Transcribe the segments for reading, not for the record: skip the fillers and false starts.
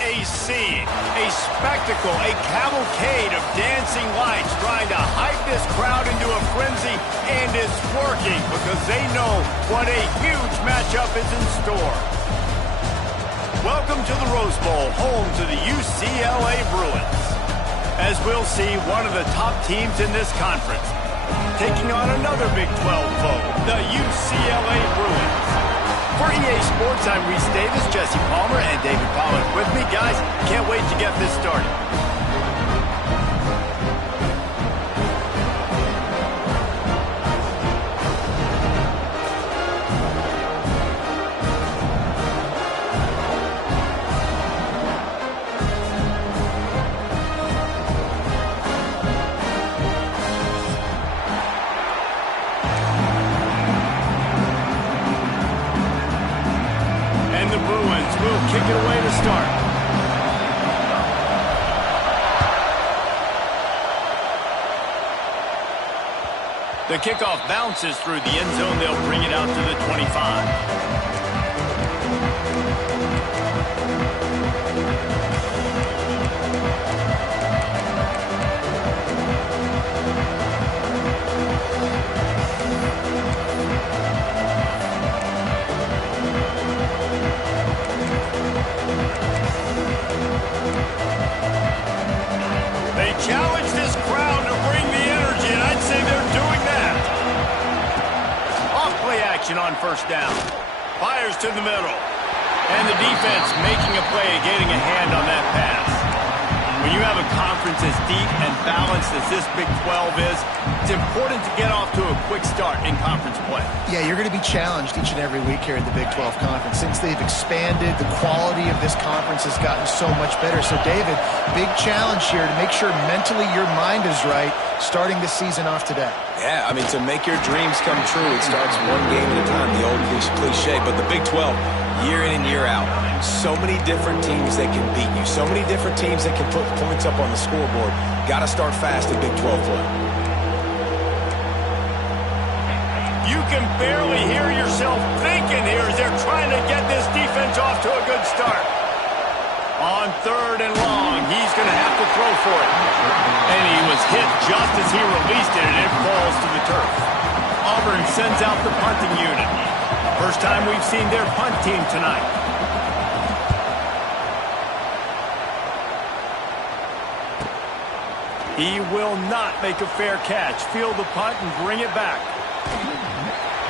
a scene, a spectacle, a cavalcade of dancing lights trying to hype this crowd into a frenzy, and it's working because they know what a huge matchup is in store. Welcome to the Rose Bowl, home to the UCLA Bruins. As we'll see, one of the top teams in this conference, taking on another Big 12 foe, the UCLA Bruins. For EA Sports, I'm Reese Davis, Jesse Palmer, and David Pollack with me. Guys, can't wait to get this started. Kick it away to start. The kickoff bounces through the end zone. They'll bring it out to the 25. Challenge this crowd to bring the energy, and I'd say they're doing that. Off-play action on first down. Fires to the middle. And the defense making a play, getting a hand on that pass. When you have a conference as deep and balanced as this Big 12 is, it's important to get off to a quick start in conference play. Yeah, you're going to be challenged each and every week here at the Big 12 Conference. Since they've expanded, the quality of this conference has gotten so much better. So, David, big challenge here to make sure mentally your mind is right starting the season off today. Yeah, I mean, to make your dreams come true, it starts one game at a time, the old cliche. But the Big 12, year in and year out, so many different teams that can beat you, so many different teams that can put points up on the scoreboard. Got to start fast in Big 12 play. You can barely hear yourself thinking here as they're trying to get this defense off to a good start. On third and long, he's going to have to throw for it. And he was hit just as he released it, and it falls to the turf. Auburn sends out the punting unit. First time we've seen their punt team tonight. He will not make a fair catch. Field the punt and bring it back.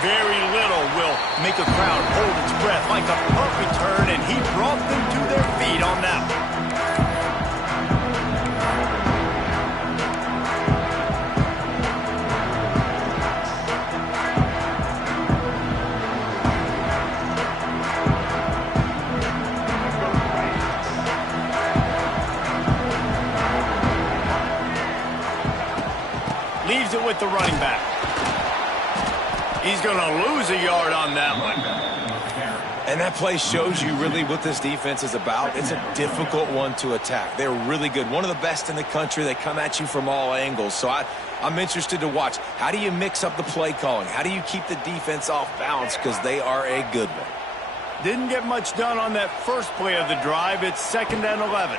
Very little will make a crowd hold its breath like a punt return, and he brought them to their feet on that one. Leaves it with the running back. He's going to lose a yard on that one. And that play shows you really what this defense is about. It's a difficult one to attack. They're really good. One of the best in the country. They come at you from all angles. So I'm interested to watch. How do you mix up the play calling? How do you keep the defense off balance? Because they are a good one. Didn't get much done on that first play of the drive. It's 2nd and 11.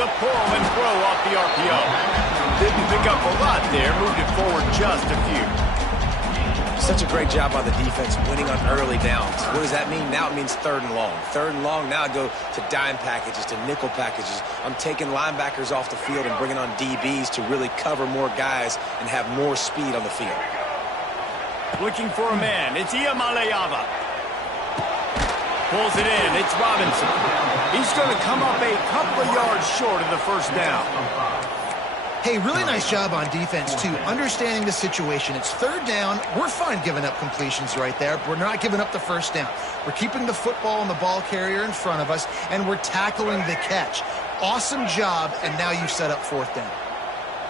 The pull and throw off the RPO. Didn't pick up a lot there. Moved it forward just a few. Such a great job by the defense winning on early downs. What does that mean? Now it means 3rd and long. 3rd and long, now I go to dime packages, to nickel packages. I'm taking linebackers off the field and bringing on DBs to really cover more guys and have more speed on the field. Looking for a man. It's Iamaleava. Pulls it in. It's Robinson. He's going to come up a couple of yards short of the first down. Hey, really nice job on defense, too, understanding the situation. It's 3rd down. We're fine giving up completions right there. We're not giving up the first down. We're keeping the football and the ball carrier in front of us, and we're tackling the catch. Awesome job, and now you've set up 4th down.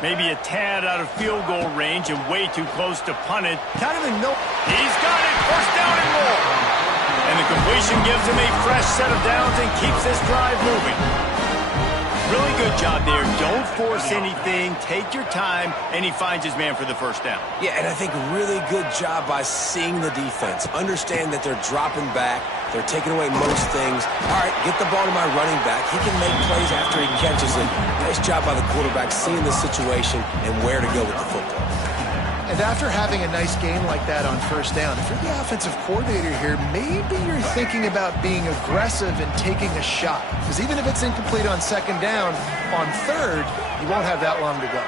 Maybe a tad out of field goal range and way too close to punt it. Kind of a no. He's got it. 1st down and more. And the completion gives him a fresh set of downs and keeps this drive moving. Really good job there. Don't force anything. Take your time, and he finds his man for the 1st down. Yeah, and I think really good job by seeing the defense. Understand that they're dropping back. They're taking away most things. All right, get the ball to my running back. He can make plays after he catches it. Nice job by the quarterback seeing the situation and where to go with the football. And after having a nice game like that on first down, if you're the offensive coordinator here, maybe you're thinking about being aggressive and taking a shot. Because even if it's incomplete on second down, on third, you won't have that long to go.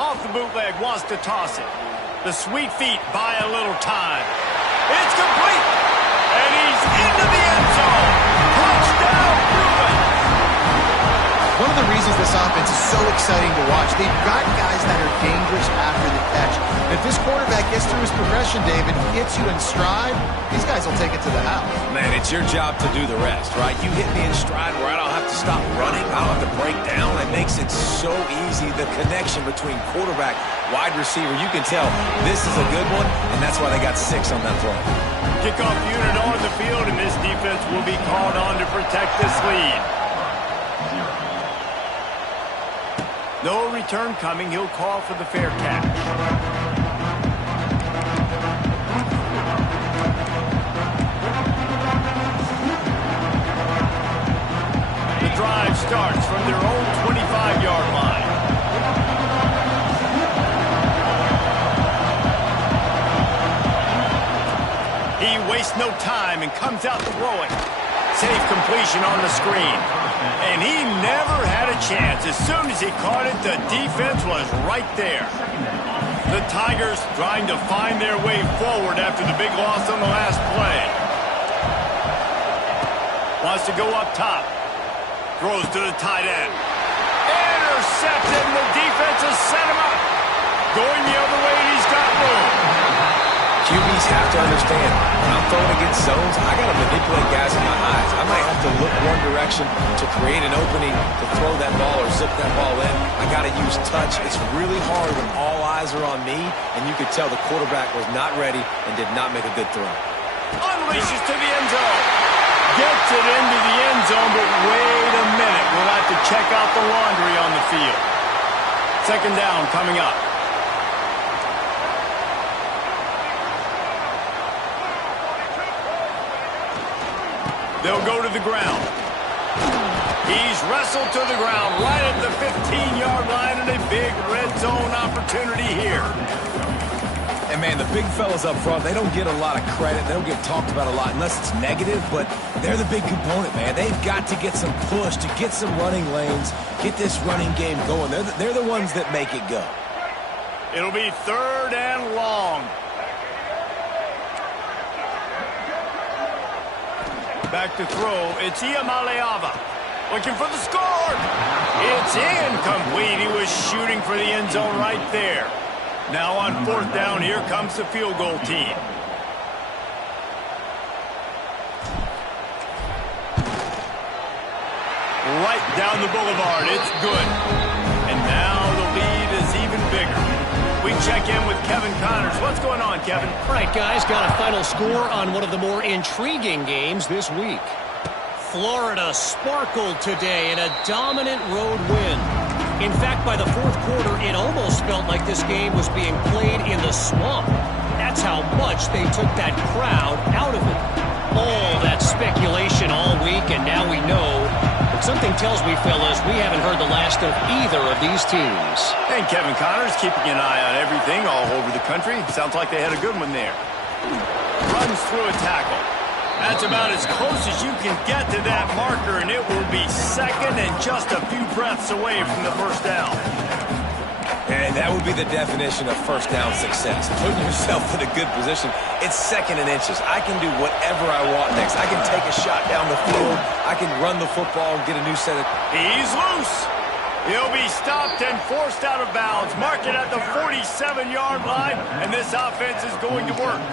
Off the bootleg, wants to toss it. The sweet feet buy a little time. It's complete! And he's into the end zone! Touchdown, proven! One of the reasons this offense is so exciting to watch, they've got guys that are dangerous after the catch. If this quarterback gets through his progression, David, gets you in stride, these guys will take it to the house. Man, it's your job to do the rest, right? You hit me in stride where I don't have to stop running. I don't have to break down. It makes it so easy. The connection between quarterback, wide receiver, you can tell this is a good one, and that's why they got 6 on that play. Kickoff unit on the field, and this defense will be called on to protect this lead. No return coming. He'll call for the fair catch. The drive starts from their own 25-yard line. He wastes no time and comes out throwing. Safe completion on the screen. And he never had a chance. As soon as he caught it, the defense was right there. The Tigers trying to find their way forward after the big loss on the last play. Wants to go up top. Throws to the tight end. Intercepted, and the defense has set him up. Going the other way, and he's got room. QBs have to understand, when I'm throwing against zones, I got to manipulate guys in my eyes. I might have to look one direction to create an opening to throw that ball or zip that ball in. I got to use touch. It's really hard when all eyes are on me, and you could tell the quarterback was not ready and did not make a good throw. Unleashes to the end zone. Gets it into the end zone, but wait a minute. We'll have to check out the laundry on the field. Second down coming up. They'll go to the ground. He's wrestled to the ground right at the 15-yard line, and a big red zone opportunity here. And, man, the big fellas up front, they don't get a lot of credit. They don't get talked about a lot unless it's negative, but they're the big component, man. They've got to get some push, to get some running lanes, get this running game going. They're the ones that make it go. It'll be third and long. Back to throw. It's Iamaleava. Looking for the score. It's incomplete. He was shooting for the end zone right there. Now on fourth down, here comes the field goal team. Right down the boulevard. It's good. And now the lead is even bigger. We check in with Kevin Connors. What's going on, Kevin? All right, guys, got a final score on one of the more intriguing games this week. Florida sparkled today in a dominant road win. In fact, by the fourth quarter, it almost felt like this game was being played in the swamp. That's how much they took that crowd out of it. All that speculation all week, and now we know. But something tells me, fellas, we haven't heard the last of either of these teams. And Kevin Connors keeping an eye on everything all over the country. Sounds like they had a good one there. Runs through a tackle. That's about as close as you can get to that marker, and it will be second and just a few breaths away from the first down. And that would be the definition of first down success. Putting yourself in a good position. It's second and inches. I can do whatever I want next. I can take a shot down the field. I can run the football and get a new set of... He's loose. He'll be stopped and forced out of bounds. Mark it at the 47-yard line, and this offense is going to work.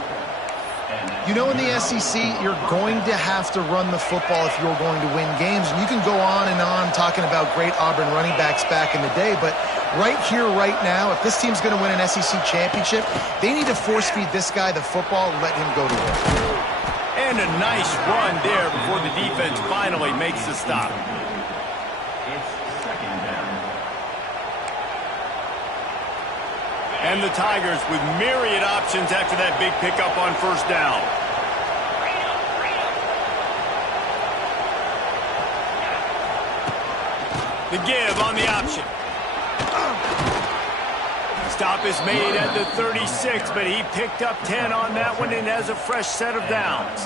You know, in the SEC, you're going to have to run the football if you're going to win games. And you can go on and on talking about great Auburn running backs back in the day, but right here, right now, if this team's going to win an SEC championship, they need to force-feed this guy the football and let him go to work. And a nice run there before the defense finally makes the stop. And the Tigers with myriad options after that big pickup on first down. The give on the option. Stop is made at the 36, but he picked up 10 on that one and has a fresh set of downs.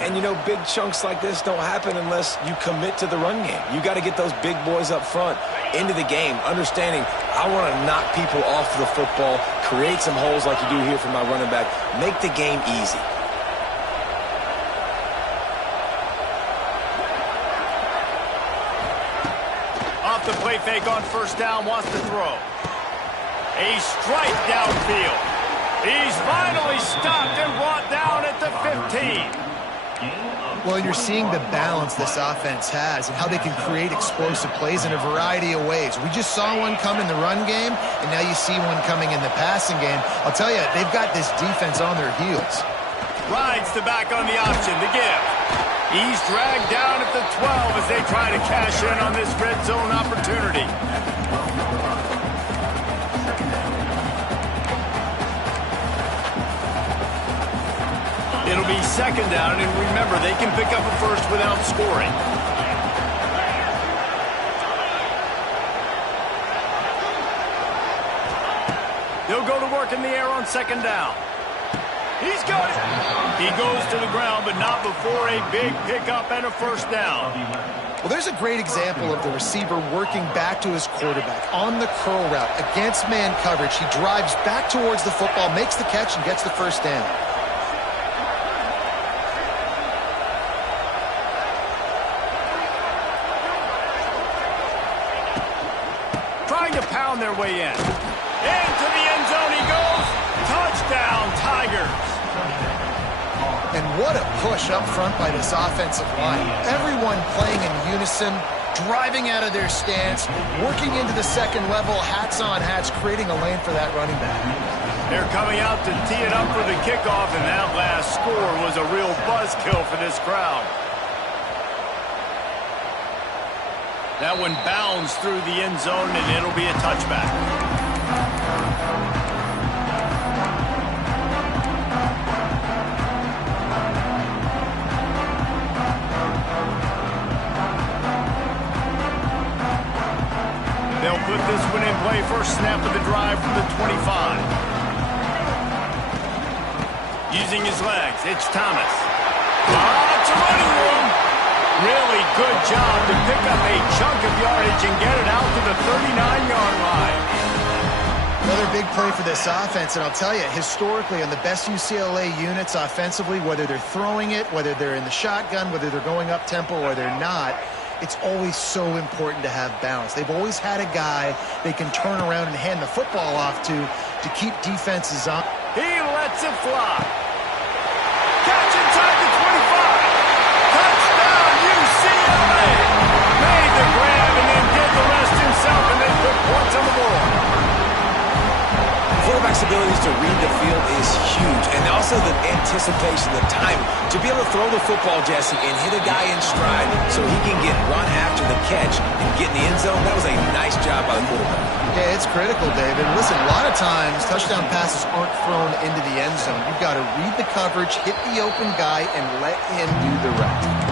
And, you know, big chunks like this don't happen unless you commit to the run game. You got to get those big boys up front into the game, understanding I want to knock people off the football, create some holes like you do here for my running back, make the game easy. Off the play fake on first down, wants to throw. A strike downfield. He's finally stopped and brought down at the 15. Well, you're seeing the balance this offense has and how they can create explosive plays in a variety of ways. We just saw one come in the run game, and now you see one coming in the passing game. I'll tell you, they've got this defense on their heels. Rides the back on the option, the give. He's dragged down at the 12 as they try to cash in on this red zone opportunity. It'll be second down, and remember, they can pick up a first without scoring. They'll go to work in the air on second down. He's got it. He goes to the ground, but not before a big pickup and a first down. Well, there's a great example of the receiver working back to his quarterback on the curl route against man coverage. He drives back towards the football, makes the catch, and gets the first down. Trying to pound their way in. Into the end zone he goes. Touchdown, Tigers. And what a push up front by this offensive line. Everyone playing in unison, driving out of their stance, working into the second level, hats on hats, creating a lane for that running back. They're coming out to tee it up for the kickoff, and that last score was a real buzzkill for this crowd. That one bounds through the end zone, and it'll be a touchback. They'll put this one in play first snap of the drive from the 25. Using his legs, it's Thomas. It's a running room. Really good job to pick up a chunk of yardage and get it out to the 39-yard line. Another big play for this offense, and I'll tell you, historically, on the best UCLA units offensively, whether they're throwing it, whether they're in the shotgun, whether they're going up-tempo or they're not, it's always so important to have balance. They've always had a guy they can turn around and hand the football off to keep defenses on. He lets it fly. Catch inside the 25. Touchdown, UCLA. Made the grab and then did the rest himself, and they put points on the board. Quarterback's abilities to read the field is huge, and also the anticipation, the timing. To be able to throw the football, Jesse, and hit a guy in stride so he can get run after the catch and get in the end zone, that was a nice job by the quarterback. Yeah, it's critical, David. Listen, a lot of times touchdown passes aren't thrown into the end zone. You've got to read the coverage, hit the open guy, and let him do the rest.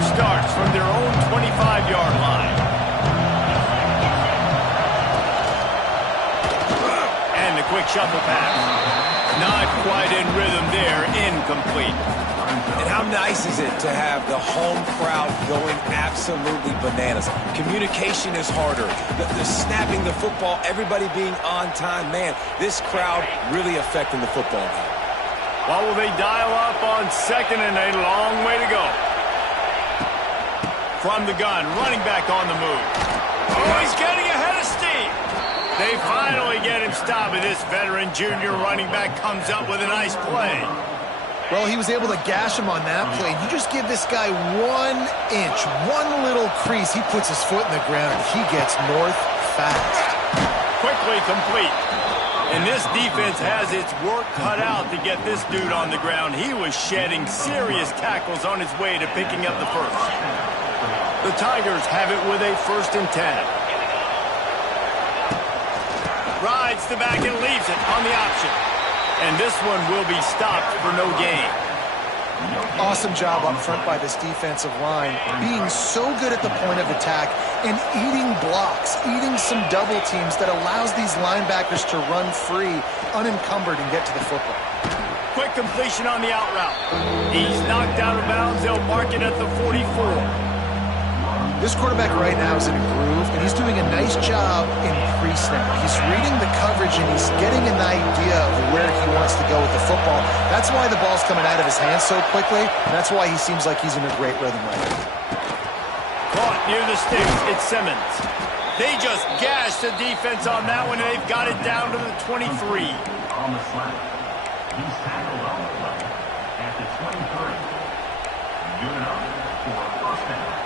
Starts from their own 25-yard line. And the quick shuffle pass. Not quite in rhythm there, incomplete. And how nice is it to have the home crowd going absolutely bananas? Communication is harder. The snapping the football, everybody being on time. Man, this crowd really affecting the football game. Well, will they dial up on second and a long way to go? From the gun, running back on the move. Oh, he's getting ahead of steam. They finally get him stopped, and this veteran junior running back comes up with a nice play. Well, he was able to gash him on that play. You just give this guy 1 inch, one little crease, he puts his foot in the ground, and he gets north fast. Quickly complete. And this defense has its work cut out to get this dude on the ground. He was shedding serious tackles on his way to picking up the first. The Tigers have it with a 1st and 10. Rides the back and leaves it on the option. And this one will be stopped for no gain. Awesome job up front by this defensive line, being so good at the point of attack and eating blocks, eating some double teams that allows these linebackers to run free, unencumbered, and get to the football. Quick completion on the out route. He's knocked out of bounds. They'll mark it at the 44. This quarterback right now is in a groove, and he's doing a nice job in pre-snap. He's reading the coverage, and he's getting an idea of where he wants to go with the football. That's why the ball's coming out of his hands so quickly, and that's why he seems like he's in a great rhythm right now. Caught near the sticks. It's Simmons. They just gashed the defense on that one, and they've got it down to the 23. On the slap. He's tackled on the play at the 23. Unit up for a 1st down.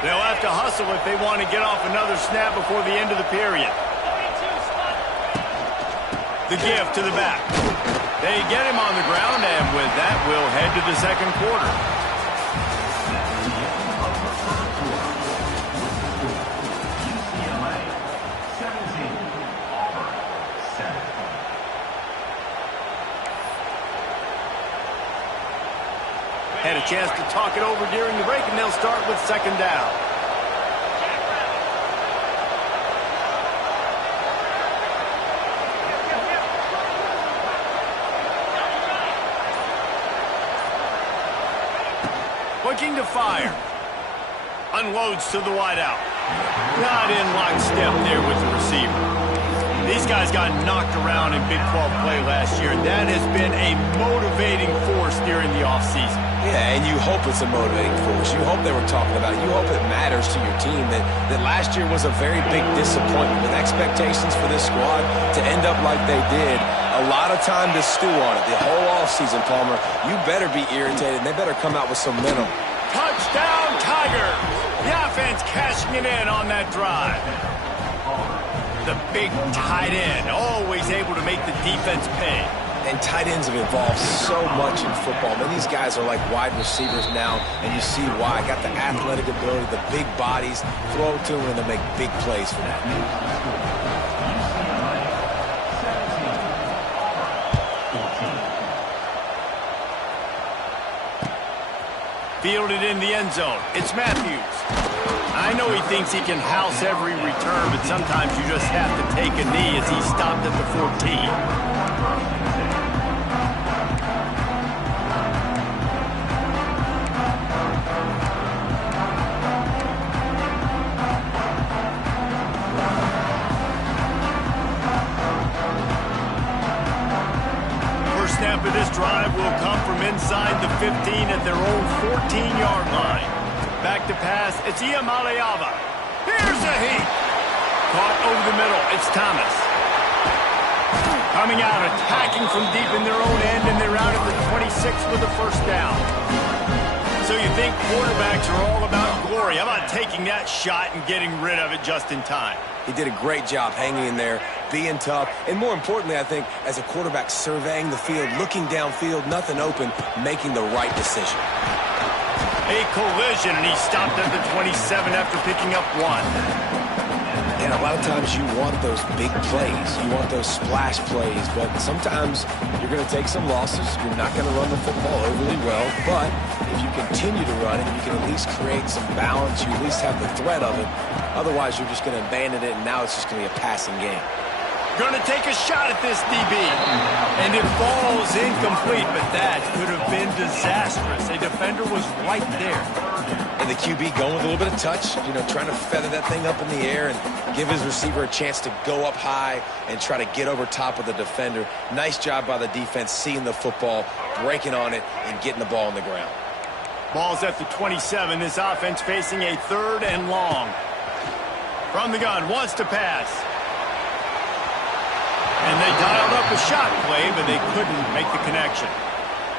They'll have to hustle if they want to get off another snap before the end of the period. The give to the back. They get him on the ground, and with that, we'll head to the 2nd quarter. UCLA 17, Auburn 7. Had a chance to talk it over during the break, and they'll start with 2nd down. Looking to fire. Unloads to the wideout. Not in lockstep there with the receiver. These guys got knocked around in Big 12 play last year. That has been a motivating force during the offseason. Yeah, and you hope it's a motivating force. You hope they were talking about it. You hope it matters to your team that last year was a very big disappointment with expectations for this squad to end up like they did. A lot of time to stew on it. The whole offseason, Palmer, you better be irritated. They better come out with some momentum. Touchdown, Tigers! The offense cashing it in on that drive. The big tight end, always able to make the defense pay. And tight ends have evolved so much in football. Man, these guys are like wide receivers now, and you see why. Got the athletic ability, the big bodies, throw it to them, and they'll make big plays for that. Fielded in the end zone. It's Matthews. I know he thinks he can house every return, but sometimes you just have to take a knee as he stopped at the 14. Snap of this drive will come from inside the 15 at their own 14-yard line. Back to pass, it's Iamaleava. Here's a heat. Caught over the middle, it's Thomas. Coming out, attacking from deep in their own end, and they're out at the 26 with a 1st down. So you think quarterbacks are all about glory. How about taking that shot and getting rid of it just in time? He did a great job hanging in there, being tough, and more importantly, I think, as a quarterback surveying the field, looking downfield, nothing open, making the right decision. A collision, and he stopped at the 27 after picking up 1. And a lot of times you want those big plays. You want those splash plays, but sometimes you're going to take some losses. You're not going to run the football overly well, but if you continue to run it, you can at least create some balance. You at least have the threat of it. Otherwise, you're just going to abandon it, and now it's just going to be a passing game. Going to take a shot at this DB. And it falls incomplete, but that could have been disastrous. A defender was right there. And the QB going with a little bit of touch, trying to feather that thing up in the air and give his receiver a chance to go up high and try to get over top of the defender. Nice job by the defense, seeing the football, breaking on it, and getting the ball on the ground. Ball's at the 27. This offense facing a 3rd and long. From the gun, wants to pass. And they dialed up a shot play, but they couldn't make the connection.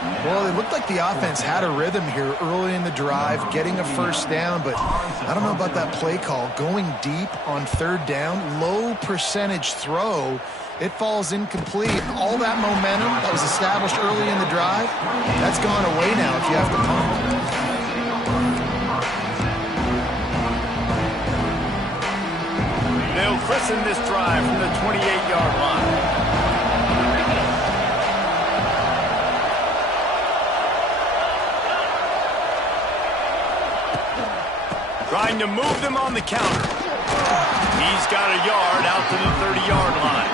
Well, it looked like the offense had a rhythm here early in the drive, getting a first down, but I don't know about that play call. Going deep on third down, low percentage throw, it falls incomplete. All that momentum that was established early in the drive, that's gone away now if you have to punt. They'll christen this drive from the 28-yard line. Trying to move them on the counter. He's got a yard out to the 30-yard line.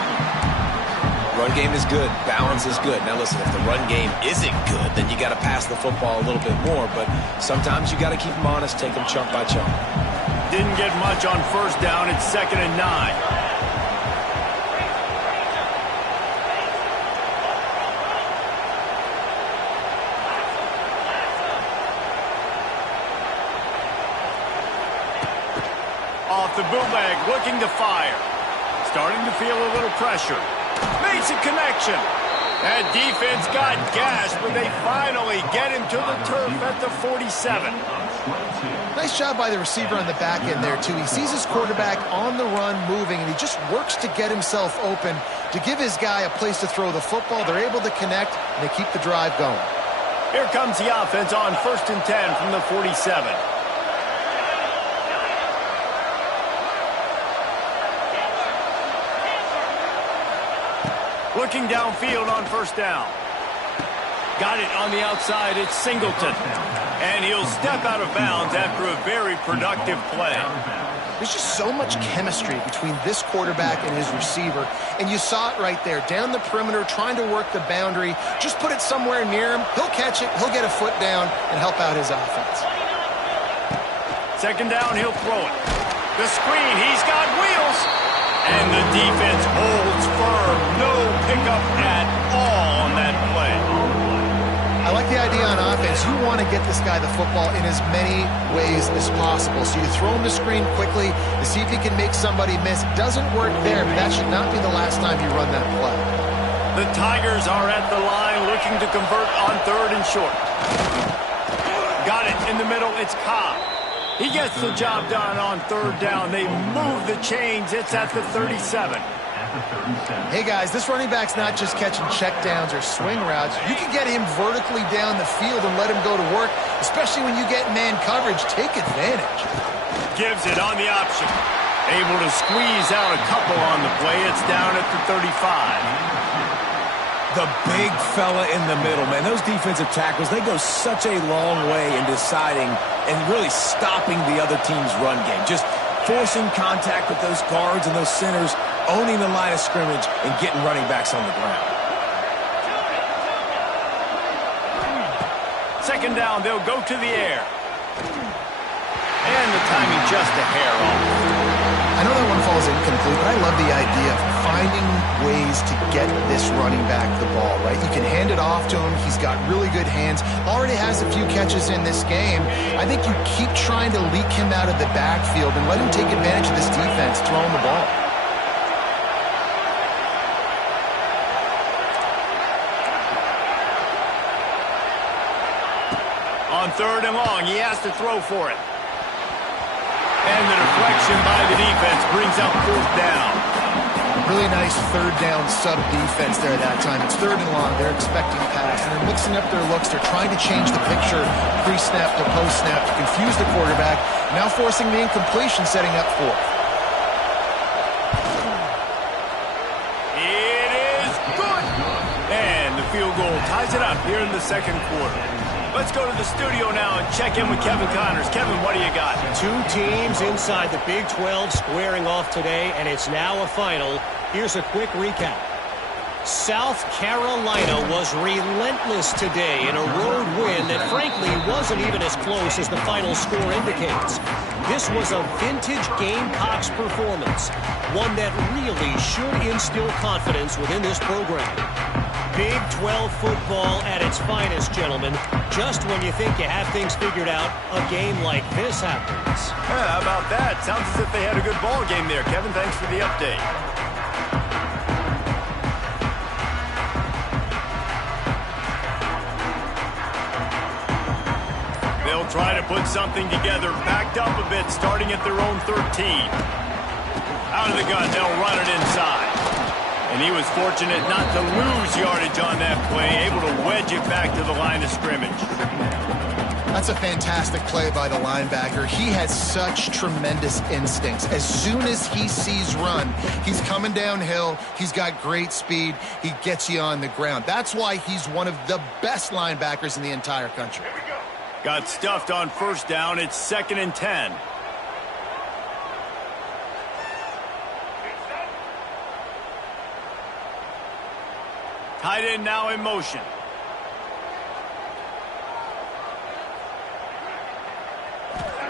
Run game is good. Balance is good. Now listen, if the run game isn't good, then you got to pass the football a little bit more. But sometimes you got to keep them honest, take them chunk by chunk. Didn't get much on first down. It's 2nd and 9. Off the bootleg, looking to fire. Starting to feel a little pressure. Makes a connection. That defense got gashed, but they finally get him to the turf at the 47. Nice job by the receiver on the back end there, too. He sees his quarterback on the run moving, and he just works to get himself open to give his guy a place to throw the football. They're able to connect, and they keep the drive going. Here comes the offense on 1st and 10 from the 47. Looking downfield on first down. Got it on the outside. It's Singleton. And he'll step out of bounds after a very productive play. There's just so much chemistry between this quarterback and his receiver. And you saw it right there. Down the perimeter, trying to work the boundary. Just put it somewhere near him. He'll catch it. He'll get a foot down and help out his offense. 2nd down, he'll throw it. The screen. He's got wheels. And the defense holds firm. No pickup at all on that play. I like the idea on offense. You want to get this guy the football in as many ways as possible. So you throw him the screen quickly to see if he can make somebody miss. Doesn't work there, but that should not be the last time you run that play. The Tigers are at the line looking to convert on 3rd and short. Got it in the middle. It's Cobb. He gets the job done on 3rd down. They move the chains. It's at the 37. Hey, guys, this running back's not just catching checkdowns or swing routes. You can get him vertically down the field and let him go to work, especially when you get man coverage. Take advantage. Gives it on the option. Able to squeeze out a couple on the play. It's down at the 35. The big fella in the middle, man. Those defensive tackles, they go such a long way in deciding and really stopping the other team's run game. Just forcing contact with those guards and those centers, owning the line of scrimmage, and getting running backs on the ground. 2nd down, they'll go to the air. And the timing just a hair off. I know that one falls incomplete, but I love the idea of finding ways to get this running back the ball, right? You can hand it off to him. He's got really good hands. Already has a few catches in this game. I think you keep trying to leak him out of the backfield and let him take advantage of this defense throwing the ball. On 3rd and long, he has to throw for it. And the deflection by the defense brings up 4th down. Really nice 3rd down sub-defense there that time. It's 3rd and long. They're expecting pass, and they're mixing up their looks. They're trying to change the picture pre-snap to post-snap to confuse the quarterback, now forcing the incompletion, setting up 4th. It is good. And the field goal ties it up here in the 2nd quarter. Let's go to the studio now and check in with Kevin Connors. Kevin, what do you got? 2 teams inside the Big 12 squaring off today, and it's now a final. Here's a quick recap. South Carolina was relentless today in a road win that frankly wasn't even as close as the final score indicates. This was a vintage Gamecocks performance, one that really should instill confidence within this program. Big 12 football at its finest, gentlemen. Just when you think you have things figured out, a game like this happens. Yeah, how about that? Sounds as if they had a good ball game there. Kevin, thanks for the update. They'll try to put something together, backed up a bit, starting at their own 13. Out of the gun, they'll run it inside. And he was fortunate not to lose yardage on that play, able to wedge it back to the line of scrimmage. That's a fantastic play by the linebacker. He has such tremendous instincts. As soon as he sees run, he's coming downhill. He's got great speed. He gets you on the ground. That's why he's one of the best linebackers in the entire country. Got stuffed on first down. It's 2nd and 10. Tight end now in motion.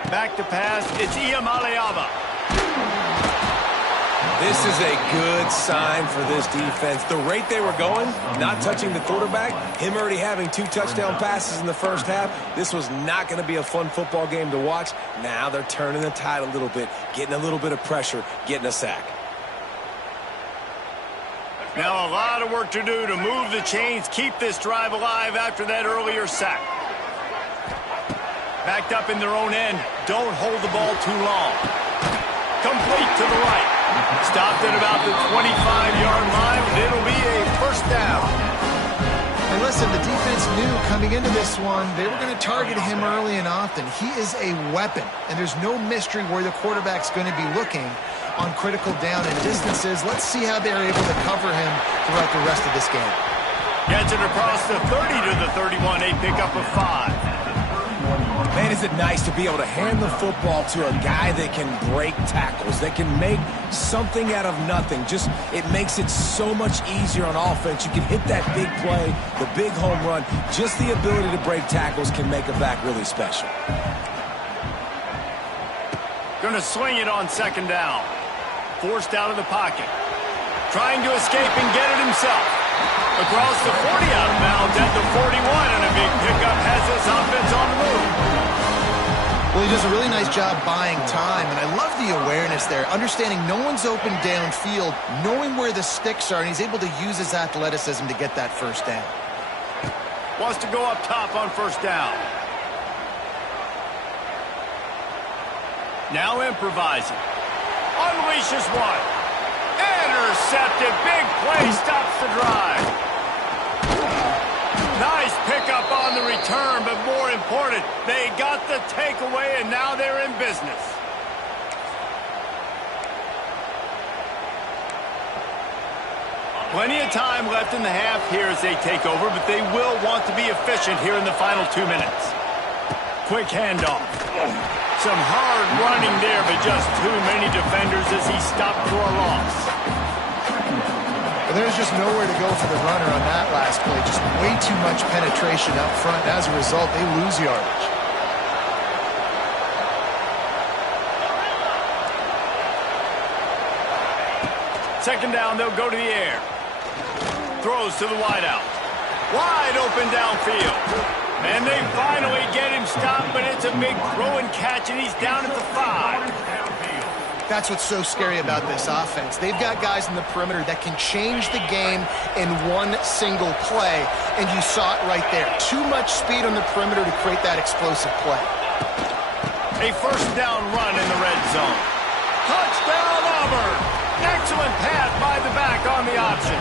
Back to pass. It's Iamaleava. This is a good sign for this defense. The rate they were going, not touching the quarterback, him already having 2 touchdown passes in the first half, this was not going to be a fun football game to watch. Now they're turning the tide a little bit, getting a little bit of pressure, getting a sack. Now a lot of work to do to move the chains, keep this drive alive after that earlier sack. Backed up in their own end. Don't hold the ball too long. Complete to the right. Stopped at about the 25-yard line, but it'll be a first down. And listen, the defense knew coming into this one, they were going to target him early and often. He is a weapon, and there's no mystery where the quarterback's going to be looking on critical down and distances. Let's see how they're able to cover him throughout the rest of this game. Gets it across the 30 to the 31, a pickup of 5. Man, is it nice to be able to hand the football to a guy that can break tackles, that can make something out of nothing. Just, it makes it so much easier on offense. You can hit that big play, the big home run. Just the ability to break tackles can make a back really special. Going to swing it on 2nd down. Forced out of the pocket. Trying to escape and get it himself. Across the 40 out of bounds at the 41, and a big pickup has this offense on the move. Well, he does a really nice job buying time, and I love the awareness there, understanding no one's open downfield, knowing where the sticks are, and he's able to use his athleticism to get that first down. Wants to go up top on first down. Now improvising. Unleashes one. Intercepted. Big play stops the drive. Nice pickup on the return, but more important, they got the takeaway, and now they're in business. Plenty of time left in the half here as they take over, but they will want to be efficient here in the final 2 minutes. Quick handoff. Some hard running there, but just too many defenders as he stopped for a loss. There's just nowhere to go for the runner on that last play. Just way too much penetration up front. As a result, they lose yardage. Second down, they'll go to the air. Throws to the wideout. Wide open downfield. And they finally get him stopped, but it's a big throw and catch, and he's down at the 5. That's what's so scary about this offense. They've got guys in the perimeter that can change the game in one single play, and you saw it right there. Too much speed on the perimeter to create that explosive play. A first down run in the red zone. Touchdown, Auburn! Excellent pass by the back on the option.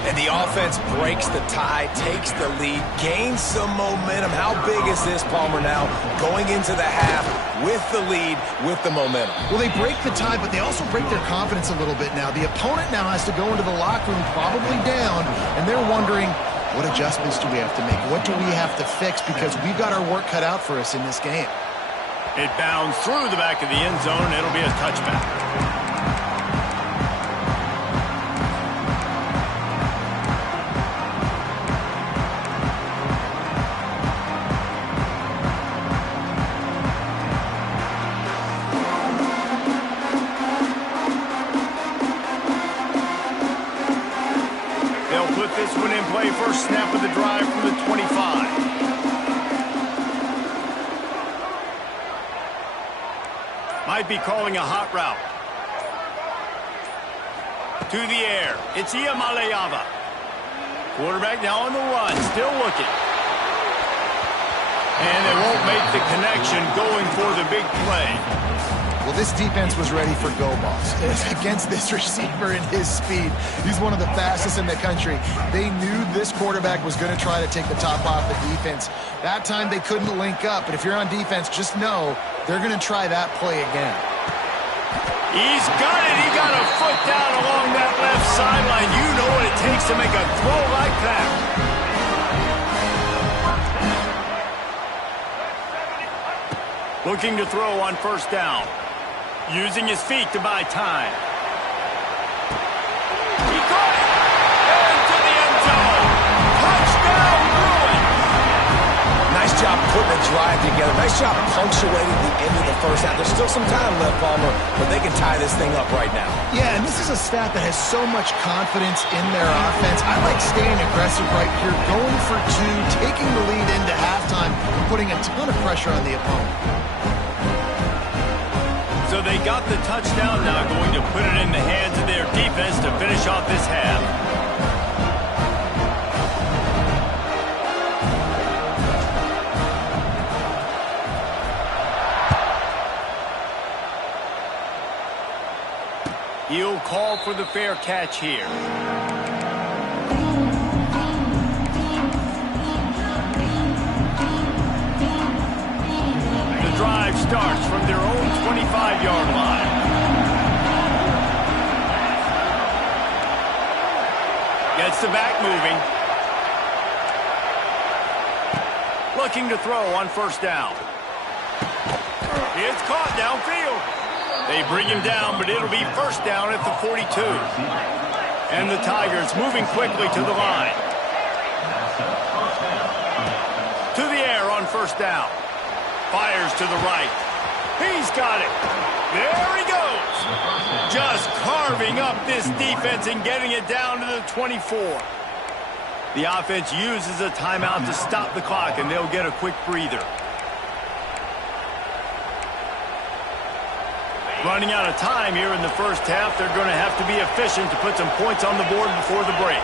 And the offense breaks the tie, takes the lead, gains some momentum. How big is this, Palmer, now? Going into the half with the lead, with the momentum. Well, they break the tie, but they also break their confidence a little bit now. The opponent now has to go into the locker room probably down, and they're wondering, what adjustments do we have to make? What do we have to fix? Because we've got our work cut out for us in this game. It bounds through the back of the end zone. It'll be a touchback. This one in play, first snap of the drive from the 25. Might be calling a hot route. To the air, it's Iamaleava. Quarterback now on the run, still looking. And they won't make the connection going for the big play. Well, this defense was ready for go balls. Against this receiver and his speed, he's one of the fastest in the country. They knew this quarterback was going to try to take the top off the defense. That time they couldn't link up, but if you're on defense, just know they're going to try that play again. He's got it. He got a foot down along that left sideline. You know what it takes to make a throw like that. Looking to throw on first down. Using his feet to buy time. He caught it! Into the end zone! Touchdown, Bruin! Nice job putting a drive together. Nice job punctuating the end of the first half. There's still some time left, Palmer, but they can tie this thing up right now. Yeah, and this is a staff that has so much confidence in their offense. I like staying aggressive right here, going for two, taking the lead into halftime, and putting a ton of pressure on the opponent. So they got the touchdown, now going to put it in the hands of their defense to finish off this half. He'll call for the fair catch here. The drive starts from their own 25-yard line. Gets the back moving. Looking to throw on first down. It's caught downfield. They bring him down, but it'll be first down at the 42. And the Tigers moving quickly to the line. To the air on first down. Fires to the right. He's got it. There he goes. Just carving up this defense and getting it down to the 24. The offense uses a timeout to stop the clock, and they'll get a quick breather. Running out of time here in the first half. They're going to have to be efficient to put some points on the board before the break.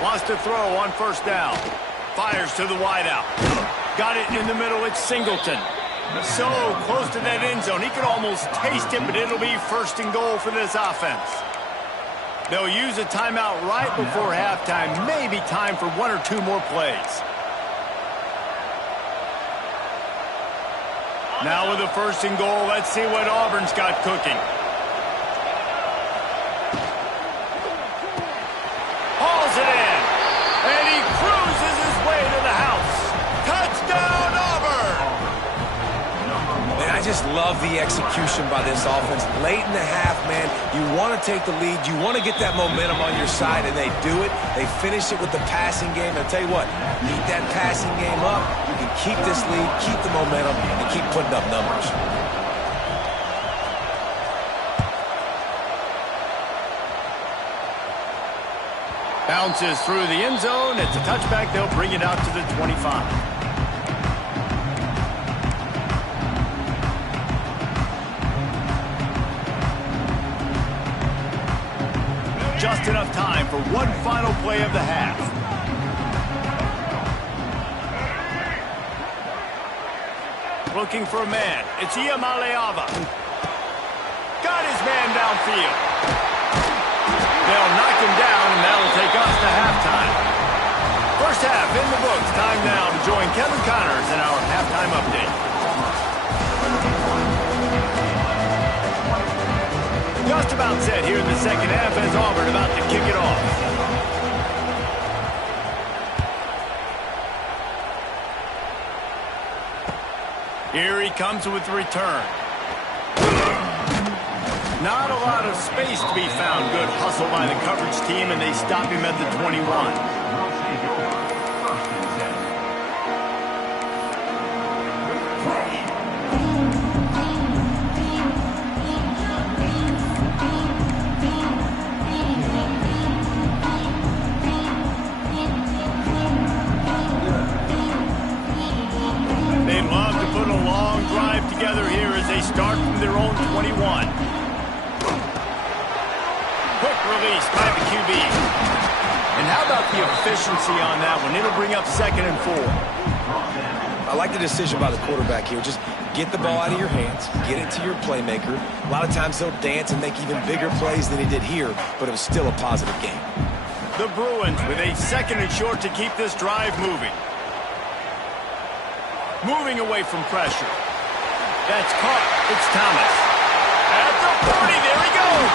Wants to throw on first down. Fires to the wideout. Got it in the middle. It's Singleton. So close to that end zone. He could almost taste it, but it'll be first and goal for this offense. They'll use a timeout right before halftime. Maybe time for one or two more plays. Now with a first and goal, let's see what Auburn's got cooking. Hauls it in. And he cruises his way to the house. Touchdown, Auburn! Man, I just love the execution by this offense. Late in the half, man, you want to take the lead. You want to get that momentum on your side, and they do it. They finish it with the passing game. I'll tell you what, keep that passing game up. You can keep this lead, keep the momentum, and keep putting up numbers. Bounces through the end zone. It's a touchback. They'll bring it out to the 25. Just enough time for one final play of the half. Looking for a man. It's Iamaleava. Got his man downfield. They'll knock him down, and that'll take us to halftime. First half in the books. Time now to join Kevin Connors in our halftime update. Just about set here in the second half as Auburn about to kick it off. Here he comes with the return. Not a lot of space to be found. Good hustle by the coverage team, and they stop him at the 21. They'd love to put a long drive together here as they start from their own 21. Quick release by the QB. And how about the efficiency on that one? It'll bring up 2nd and 4. I like the decision by the quarterback here. Just get the ball out of your hands, get it to your playmaker. A lot of times he'll dance and make even bigger plays than he did here, but it was still a positive game. The Bruins with a 2nd and short to keep this drive moving. Moving away from pressure. That's caught. It's Thomas. At the 40, there he goes.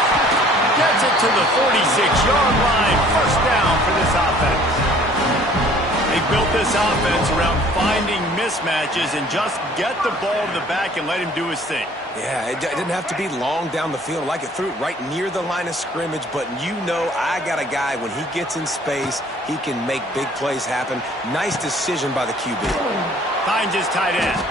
Gets it to the 46-yard line. First down for this offense. They built this offense around finding mismatches and just get the ball to the back and let him do his thing. Yeah, it didn't have to be long down the field. Like it threw it right near the line of scrimmage, but you know I got a guy, when he gets in space, he can make big plays happen. Nice decision by the QB. Finds his tight end.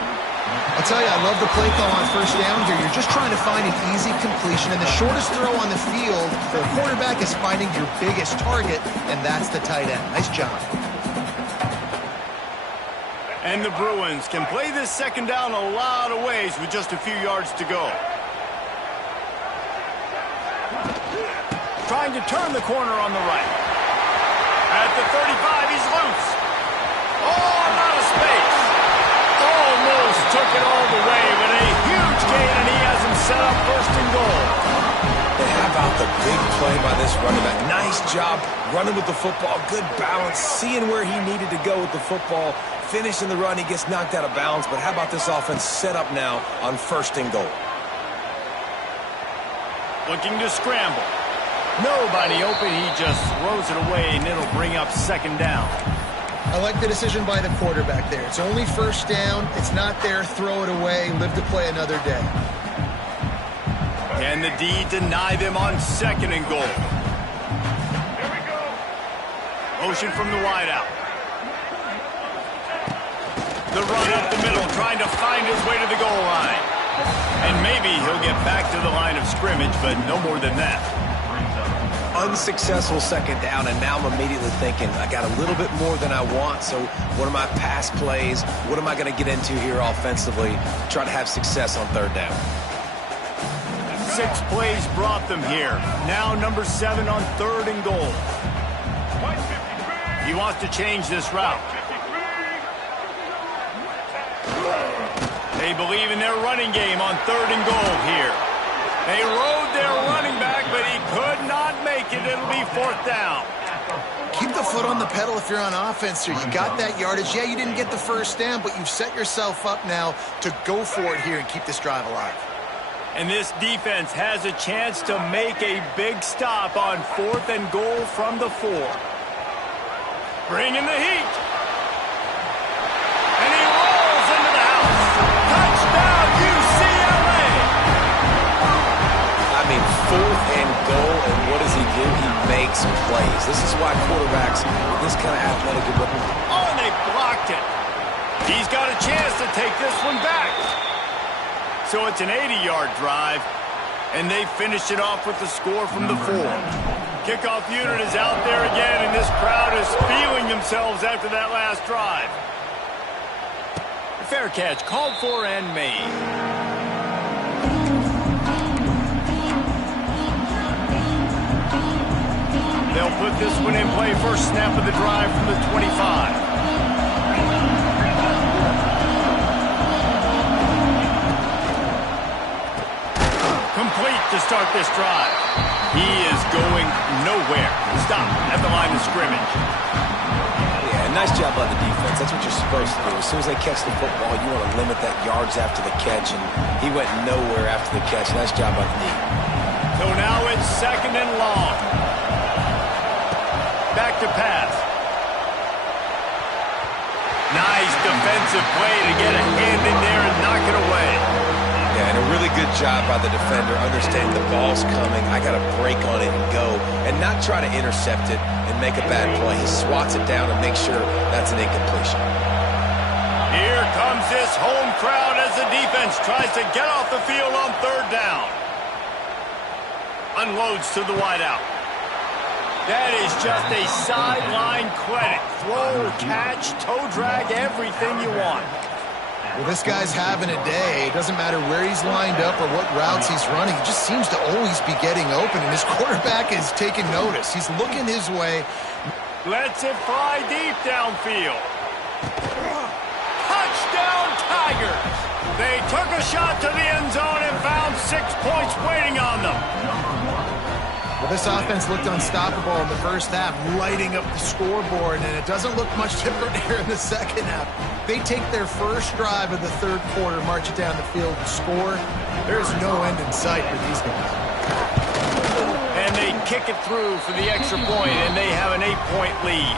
I'll tell you, I love the play call on first down here. You're just trying to find an easy completion, and the shortest throw on the field for a quarterback is finding your biggest target, and that's the tight end. Nice job. And the Bruins can play this 2nd down a lot of ways with just a few yards to go. Trying to turn the corner on the right. At the 35, he's loose. Oh, out of space. Almost took it all the way, but a huge gain, and he has him set up 1st and goal. And how about the big play by this running back? Nice job running with the football. Good balance, seeing where he needed to go with the football. Finishing the run, he gets knocked out of bounds. But how about this offense set up now on 1st and goal? Looking to scramble. Nobody open. He just throws it away, and it'll bring up 2nd down. I like the decision by the quarterback there. It's only 1st down. It's not there. Throw it away. Live to play another day. And the D deny them on 2nd and goal. Here we go. Motion from the wideout. The run up the middle, trying to find his way to the goal line. And maybe he'll get back to the line of scrimmage, but no more than that. Unsuccessful 2nd down, and now I'm immediately thinking, I got a little bit more than I want, so what are my pass plays? What am I going to get into here offensively to try to have success on 3rd down? 6 plays brought them here. Now number 7 on 3rd and goal. He wants to change this route. They believe in their running game on 3rd and goal here. They rode their running back, but he could not make it. It'll be 4th down. Keep the foot on the pedal if you're on offense here. You got that yardage. Yeah, you didn't get the 1st down, but you've set yourself up now to go for it here and keep this drive alive. And this defense has a chance to make a big stop on 4th and goal from the 4. Bringing the heat. And he rolls into the house. Touchdown, UCLA. I mean, 4th and goal, and what does he do? He makes plays. This is why quarterbacks with this kind of athletic ability. Oh, and they blocked it. He's got a chance to take this one back. So it's an 80-yard drive, and they finished it off with the score from the 4. Kickoff unit is out there again, and this crowd is feeling themselves after that last drive. Fair catch called for and made. They'll put this one in play. First snap of the drive from the 25. Complete to start this drive. He is going nowhere. Stop at the line of scrimmage. Yeah, nice job by the defense. That's what you're supposed to do. As soon as they catch the football, you want to limit that yards after the catch, and he went nowhere after the catch. Nice job by the D. So now it's 2nd and long. Back to pass. Nice defensive play to get a hand in there and knock it away. Yeah, and a really good job by the defender, understanding the ball's coming. I got to break on it and go, and not try to intercept it and make a bad play. He swats it down and makes sure that's an incompletion. Here comes this home crowd as the defense tries to get off the field on 3rd down. Unloads to the wideout. That is just a sideline credit. Throw, catch, toe drag, everything you want. Well, this guy's having a day. It doesn't matter where he's lined up or what routes he's running. He just seems to always be getting open, and his quarterback is taking notice. He's looking his way. Lets it fly deep downfield. Touchdown, Tigers! They took a shot to the end zone and found 6 points waiting on them. Well, this offense looked unstoppable in the first half, lighting up the scoreboard, and it doesn't look much different here in the second half. They take their first drive of the third quarter, march it down the field, and score. There's no end in sight for these guys. And they kick it through for the extra point, and they have an 8-point lead.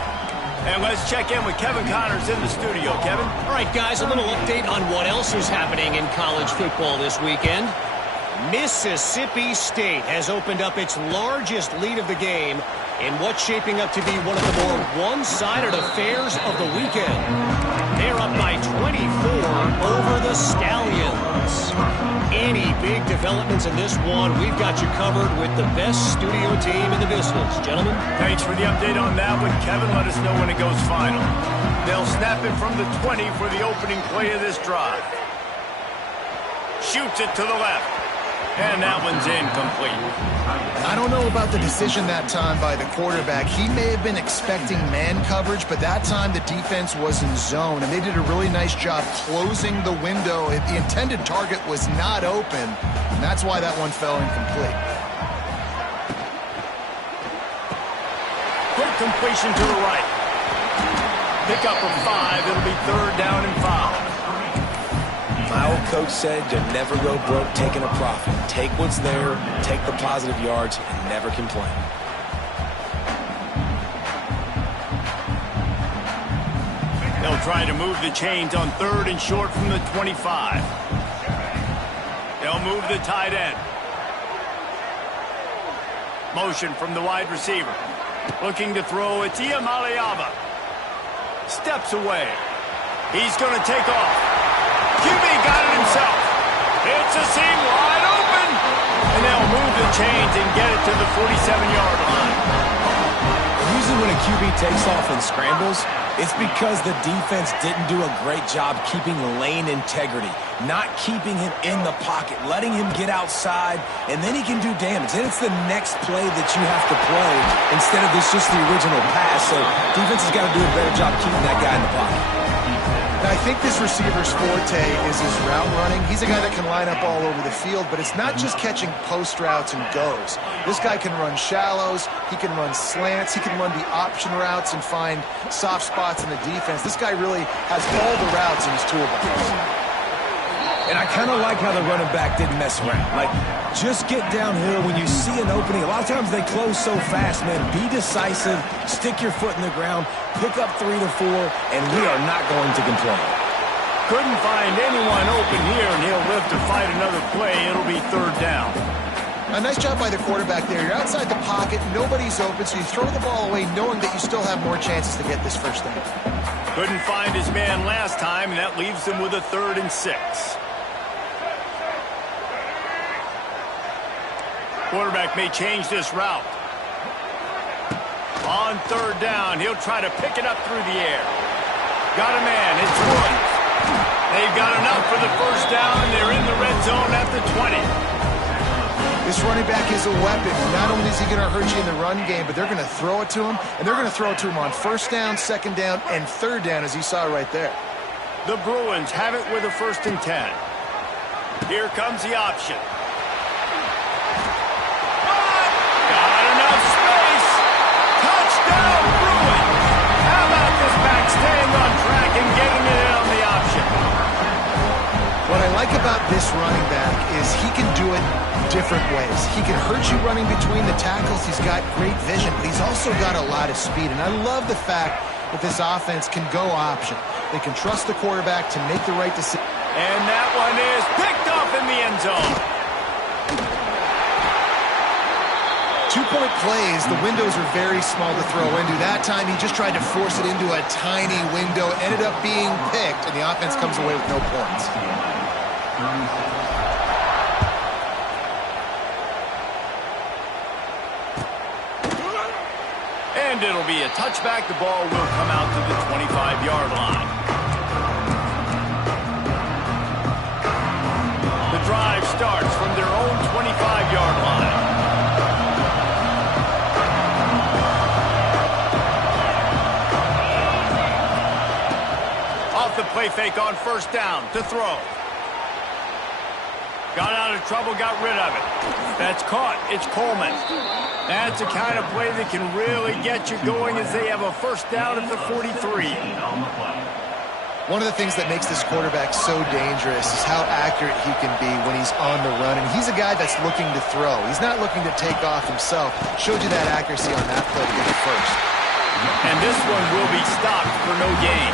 And let's check in with Kevin Connors in the studio. Kevin? All right, guys, a little update on what else is happening in college football this weekend. Mississippi State has opened up its largest lead of the game in what's shaping up to be one of the more one-sided affairs of the weekend. They're up by 24 over the Stallions. Any big developments in this one, we've got you covered with the best studio team in the business. Gentlemen? Thanks for the update on that one, Kevin. Let us know when it goes final. They'll snap it from the 20 for the opening play of this drive. Shoots it to the left. And that one's incomplete. I don't know about the decision that time by the quarterback. He may have been expecting man coverage, but that time the defense was in zone, and they did a really nice job closing the window. The intended target was not open, and that's why that one fell incomplete. Quick completion to the right. Pick up of 5. It'll be 3rd down and 5. My old coach said you never go broke taking a profit. Take what's there, take the positive yards, and never complain. They'll try to move the chains on 3rd and short from the 25. They'll move the tight end. Motion from the wide receiver. Looking to throw, it's Iamaleava. Steps away. He's going to take off. QB got it himself. It's a seam wide open. And they'll move the chains and get it to the 47-yard line. Usually when a QB takes off and scrambles, it's because the defense didn't do a great job keeping lane integrity, not keeping him in the pocket, letting him get outside, and then he can do damage. Then it's the next play that you have to play instead of this just the original pass. So defense has got to do a better job keeping that guy in the pocket. I think this receiver's forte is his route running. He's a guy that can line up all over the field, but it's not just catching post routes and goes. This guy can run shallows, he can run slants, he can run the option routes and find soft spots in the defense. This guy really has all the routes in his toolbox. And I kind of like how the running back didn't mess around. Like, just get downhill when you see an opening. A lot of times they close so fast, man. Be decisive, stick your foot in the ground, pick up 3 to 4, and we are not going to complain. Couldn't find anyone open here, and he'll live to fight another play. It'll be 3rd down. A nice job by the quarterback there. You're outside the pocket, nobody's open, so you throw the ball away knowing that you still have more chances to get this first down. Couldn't find his man last time, and that leaves him with a 3rd and 6. Quarterback may change this route. On 3rd down, he'll try to pick it up through the air. Got a man, it's Woods. They've got enough for the first down. They're in the red zone at the 20. This running back is a weapon. Not only is he going to hurt you in the run game, but they're going to throw it to him, and they're going to throw it to him on 1st down, 2nd down, and 3rd down, as you saw right there. The Bruins have it with a 1st and 10. Here comes the option. Staying on track and getting it in on the option. What I like about this running back is he can do it different ways. He can hurt you running between the tackles. He's got great vision, but he's also got a lot of speed. And I love the fact that this offense can go option. They can trust the quarterback to make the right decision. And that one is picked off in the end zone. 2-point plays, the windows are very small to throw into. That time, he just tried to force it into a tiny window, ended up being picked, and the offense comes away with no points. And it'll be a touchback. The ball will come out to the 25-yard line. The drive starts from their own 25-yard line. off the play fake on first down to throw. Got out of trouble, got rid of it. That's caught. It's Coleman. That's the kind of play that can really get you going as they have a first down at the 43. One of the things that makes this quarterback so dangerous is how accurate he can be when he's on the run. And he's a guy that's looking to throw. He's not looking to take off himself. Showed you that accuracy on that play to get the first. And this one will be stopped for no gain.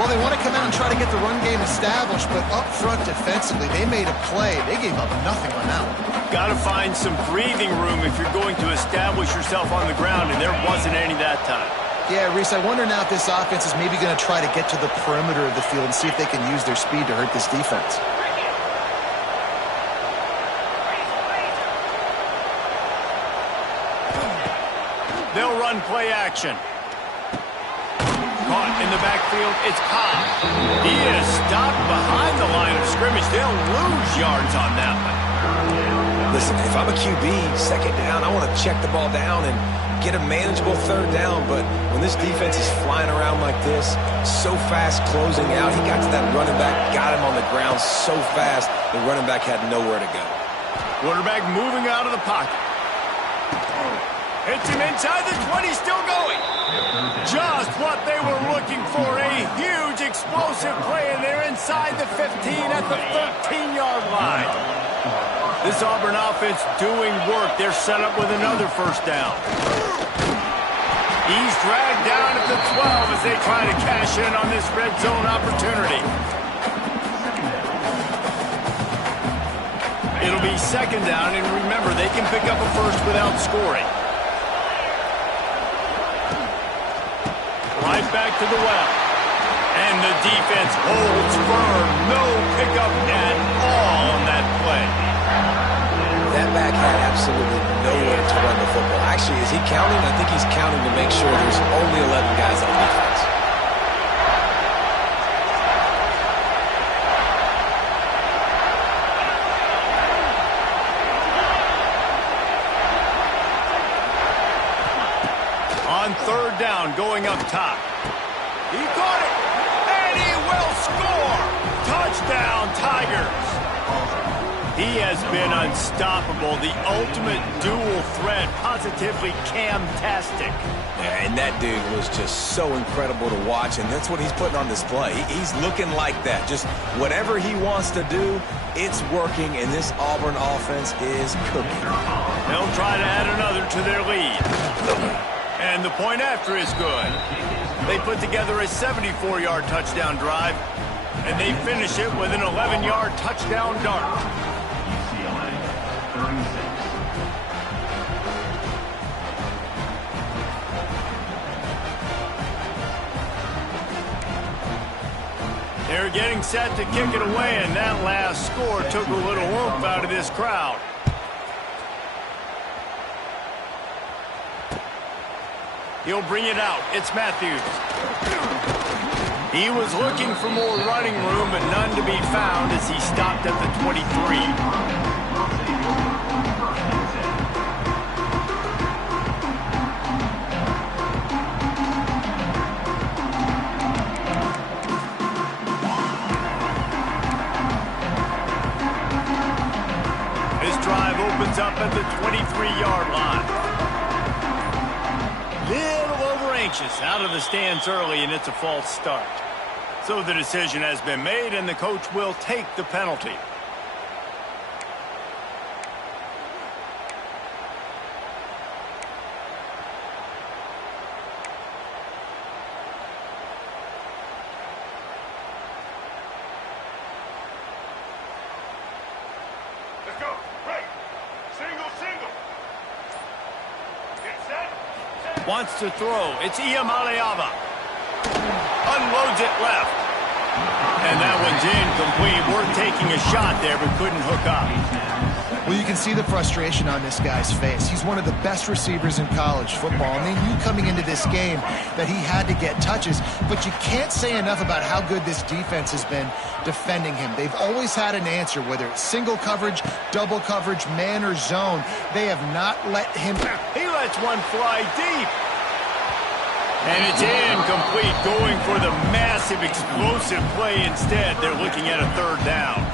Well, they want to come out and try to get the run game established, but up front defensively, they made a play. They gave up nothing on that one. Got to find some breathing room if you're going to establish yourself on the ground, and there wasn't any that time. Yeah, Reese, I wonder now if this offense is maybe going to try to get to the perimeter of the field and see if they can use their speed to hurt this defense. They'll run play action. Caught in the backfield, it's Cobb. He is stopped behind the line of scrimmage. They'll lose yards on that one. Listen, if I'm a QB, second down, I want to check the ball down and get a manageable third down. But when this defense is flying around like this, so fast closing out, he got to that running back, got him on the ground so fast, the running back had nowhere to go. Quarterback moving out of the pocket. Hits him inside the 20, still going. Just what they were looking for, a huge explosive play, and they're inside the 15 at the 13-yard line. This Auburn offense doing work. They're set up with another first down. He's dragged down at the 12 as they try to cash in on this red zone opportunity. It'll be second down, and remember, they can pick up a first without scoring. Right back to the well. And the defense holds firm. No pickup at all on that play. That back had absolutely nowhere to run the football. Actually, is he counting? I think he's counting to make sure there's only 11 guys on defense. On third down, going up top. He caught it, and he will score. Touchdown, Tigers. He has been unstoppable, the ultimate dual threat, positively camtastic. Yeah, and that dude was just so incredible to watch, and that's what he's putting on display. He's looking like that. Just whatever he wants to do, it's working, and this Auburn offense is cooking. They'll try to add another to their lead. And the point after is good. They put together a 74-yard touchdown drive, and they finish it with an 11-yard touchdown dart. UCLA, 36. They're getting set to kick it away, and that last score took a little oomph out of this crowd. He'll bring it out. It's Matthews. He was looking for more running room, but none to be found as he stopped at the 23. His drive opens up at the 23-yard line. Little over anxious, out of the stands early, and it's a false start. So the decision has been made, and the coach will take the penalty. Let's go. Right. Single. Get set. Wants to throw. It's Iamaleava. Unloads it left. And that one's incomplete. We're taking a shot there, but couldn't hook up. Well, you can see the frustration on this guy's face. He's one of the best receivers in college football, and they knew coming into this game that he had to get touches, but you can't say enough about how good this defense has been defending him. They've always had an answer, whether it's single coverage, double coverage, man or zone. They have not let him... He lets one fly deep. And it's incomplete, going for the massive, explosive play instead. They're looking at a third down.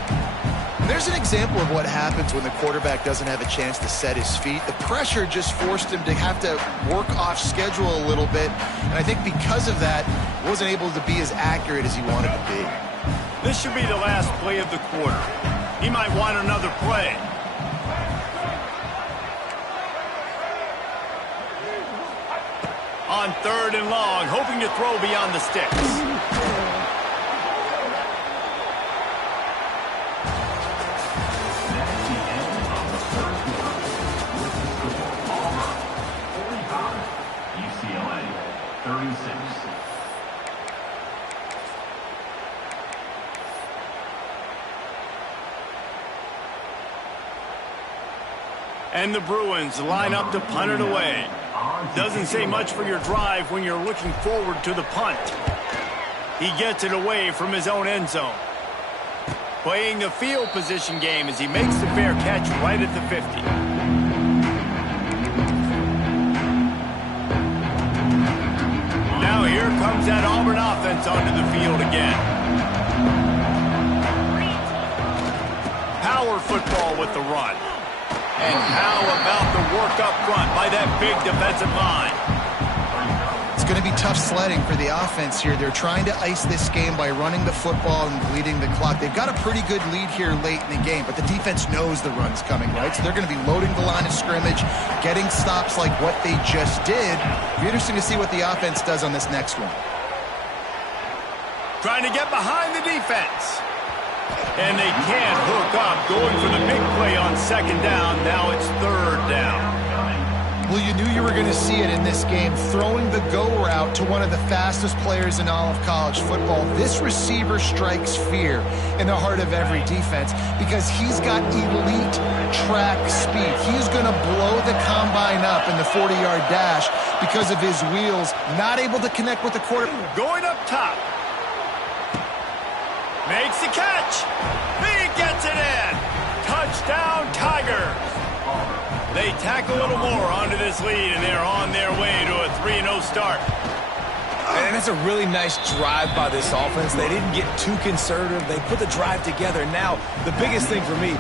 There's an example of what happens when the quarterback doesn't have a chance to set his feet. The pressure just forced him to have to work off schedule a little bit. And I think because of that, wasn't able to be as accurate as he wanted to be. This should be the last play of the quarter. He might want another play. On third and long, hoping to throw beyond the sticks. UCLA 36. And the Bruins line up to punt it away. Doesn't say much for your drive when you're looking forward to the punt. He gets it away from his own end zone. Playing the field position game as he makes the fair catch right at the 50. Now here comes that Auburn offense onto the field again. Power football with the run. And how about the work up front by that big defensive line? It's going to be tough sledding for the offense here. They're trying to ice this game by running the football and bleeding the clock. They've got a pretty good lead here late in the game, but the defense knows the run's coming, right? So they're going to be loading the line of scrimmage, getting stops like what they just did. It'll be interesting to see what the offense does on this next one. Trying to get behind the defense. And they can't hook up, going for the big play on second down. Now it's third down. Well, you knew you were going to see it in this game, throwing the go route to one of the fastest players in all of college football. This receiver strikes fear in the heart of every defense because he's got elite track speed. He's going to blow the combine up in the 40-yard dash because of his wheels, not able to connect with the quarterback. Going up top. Makes the catch. He gets it in. Touchdown, Tigers. They tack a little more onto this lead, and they're on their way to a 3-0 start. And it's a really nice drive by this offense. They didn't get too conservative. They put the drive together. Now, the biggest thing for me,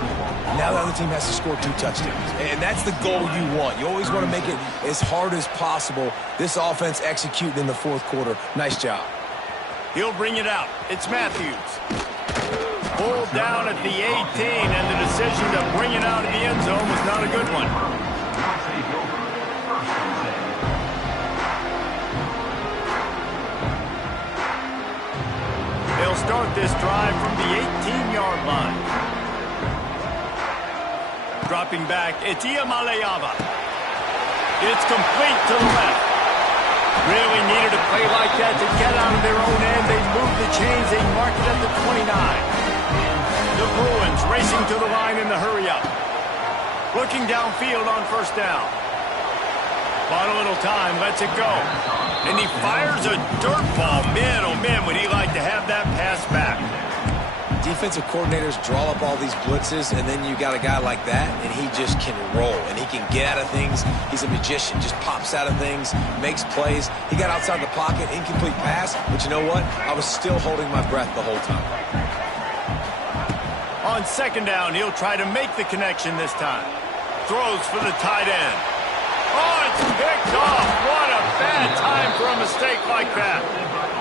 now the other team has to score 2 touchdowns. And that's the goal you want. You always want to make it as hard as possible. This offense executing in the fourth quarter. Nice job. He'll bring it out. It's Matthews. Pulled down at the 18, and the decision to bring it out of the end zone was not a good one. They'll start this drive from the 18-yard line. Dropping back, it's Iamaleava. It's complete to the left. Really needed a play like that to get out of their own end. They move the chains. They mark it at the 29. The Bruins racing to the line in the hurry-up. Looking downfield on first down. Bought a little time, lets it go. And he fires a dirt ball. Man, oh man, would he like to have that pass back. Defensive coordinators draw up all these blitzes, and then you got a guy like that, and he just can roll, and he can get out of things. He's a magician, just pops out of things, makes plays. He got outside the pocket, incomplete pass, but you know what? I was still holding my breath the whole time. On second down, he'll try to make the connection this time. Throws for the tight end. Oh, it's picked off. What a bad time for a mistake like that.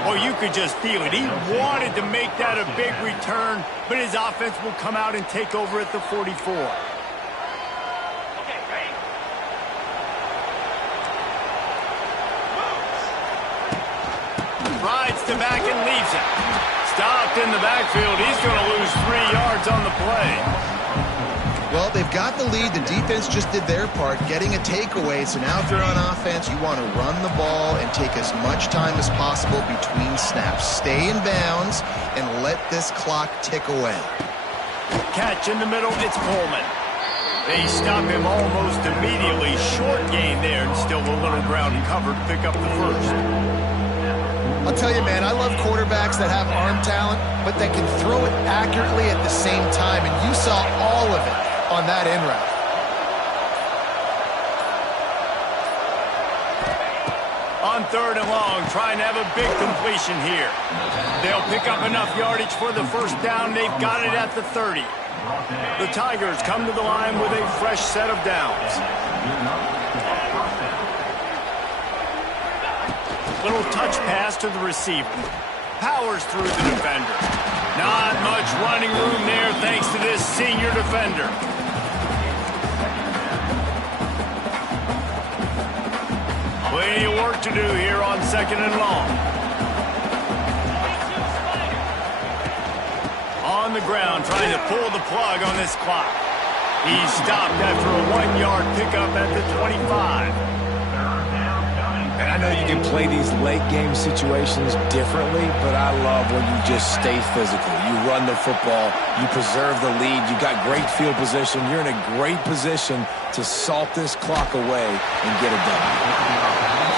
Oh, you could just feel it. He wanted to make that a big return, but his offense will come out and take over at the 44. Rides to back and leaves it. Stopped in the backfield. He's going to lose 3 yards on the play. Well, they've got the lead. The defense just did their part, getting a takeaway. So now if you're on offense, you want to run the ball and take as much time as possible between snaps. Stay in bounds and let this clock tick away. Catch in the middle, it's Coleman. They stop him almost immediately. Short gain there, and still a little ground covered to pick up the first. I'll tell you, man, I love quarterbacks that have arm talent, but that can throw it accurately at the same time, and you saw all of it on that in route. On third and long, trying to have a big completion here. They'll pick up enough yardage for the first down. They've got it at the 30. The Tigers come to the line with a fresh set of downs. Little touch pass to the receiver. Powers through the defender. Not much running room there thanks to this senior defender. Plenty of work to do here on second and long. On the ground, trying to pull the plug on this clock. He's stopped after a 1-yard pickup at the 25. And I know you can play these late-game situations differently, but I love when you just stay physical. You run the football, you preserve the lead, you got great field position. You're in a great position to salt this clock away and get it done.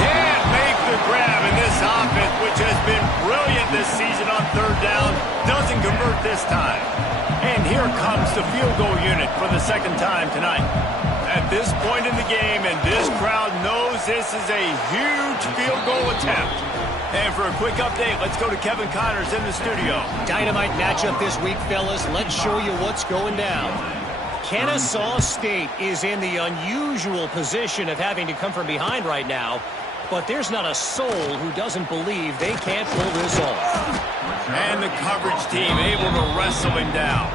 Can't make the grab in this offense, which has been brilliant this season on third down. Doesn't convert this time. And here comes the field goal unit for the second time tonight. At this point in the game, and this crowd knows this is a huge field goal attempt. And for a quick update, let's go to Kevin Connors in the studio. Dynamite matchup this week, fellas. Let's show you what's going down. Kennesaw State is in the unusual position of having to come from behind right now, but there's not a soul who doesn't believe they can't pull this off. And the coverage team able to wrestle him down.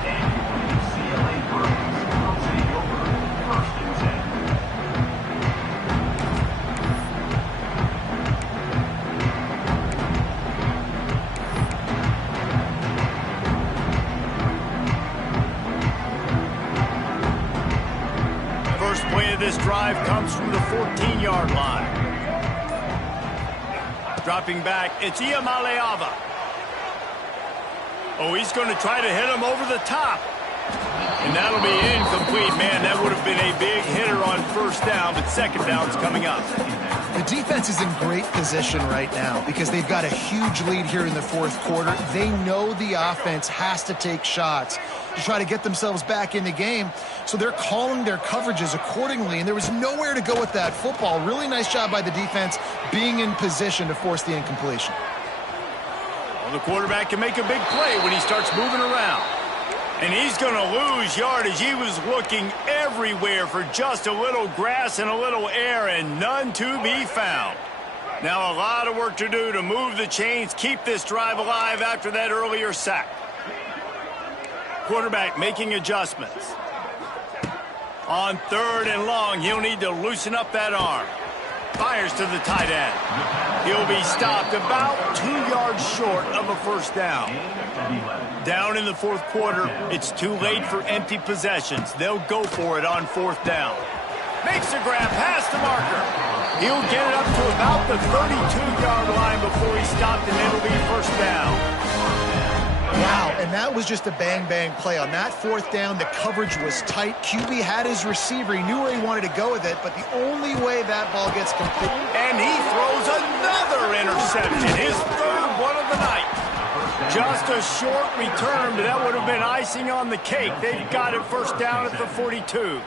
This drive comes from the 14-yard line. Dropping back, it's Iamaleava. Oh, he's going to try to hit him over the top. And that'll be incomplete. Man, that would have been a big hitter on first down, but second down's coming up. The defense is in great position right now because they've got a huge lead here in the fourth quarter. They know the offense has to take shots to try to get themselves back in the game, so they're calling their coverages accordingly, and there was nowhere to go with that football. Really nice job by the defense being in position to force the incompletion. Well, the quarterback can make a big play when he starts moving around. And he's going to lose yardage. He was looking everywhere for just a little grass and a little air, and none to be found. Now a lot of work to do to move the chains, keep this drive alive after that earlier sack. Quarterback making adjustments. On third and long, he'll need to loosen up that arm. Fires to the tight end. He'll be stopped about 2 yards short of a first down. Down in the fourth quarter, it's too late for empty possessions. They'll go for it on fourth down. Makes a grab past the marker. He'll get it up to about the 32-yard line before he's stopped, and it'll be first down. Wow, and that was just a bang-bang play. On that fourth down, the coverage was tight. QB had his receiver. He knew where he wanted to go with it, but the only way that ball gets complete. And he throws another interception, his third one of the night. Just a short return, but that would have been icing on the cake. They've got it first down at the 42.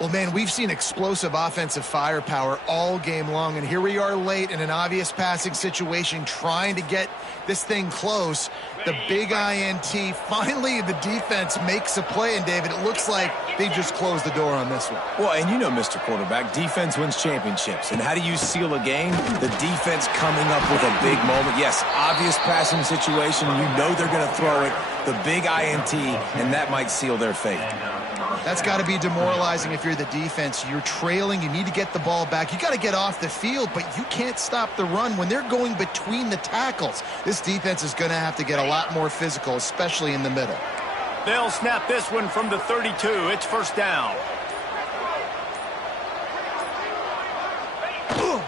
Well, man, we've seen explosive offensive firepower all game long, and here we are late in an obvious passing situation trying to get this thing close. The big INT. Finally, the defense makes a play, and, David, it looks like they just closed the door on this one. Well, and you know, Mr. Quarterback, defense wins championships. And how do you seal a game? The defense coming up with a big moment. Yes, obvious passing situation. You know they're going to throw it. The big INT, and that might seal their fate. That's got to be demoralizing if you're the defense. You're trailing. You need to get the ball back. You got to get off the field, but you can't stop the run when they're going between the tackles. This defense is going to have to get a lot more physical, especially in the middle. They'll snap this one from the 32. It's first down.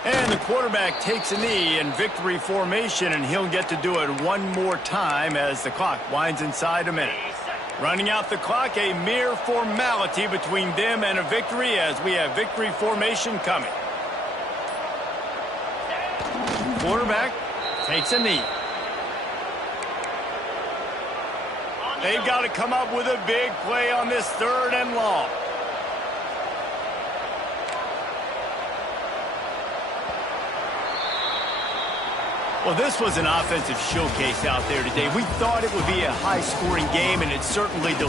And the quarterback takes a knee in victory formation, and he'll get to do it one more time as the clock winds inside a minute. Running out the clock, a mere formality between them and a victory as we have victory formation coming. Quarterback takes a knee. They've got to come up with a big play on this third and long. Well, this was an offensive showcase out there today. We thought it would be a high-scoring game, and it certainly delivered.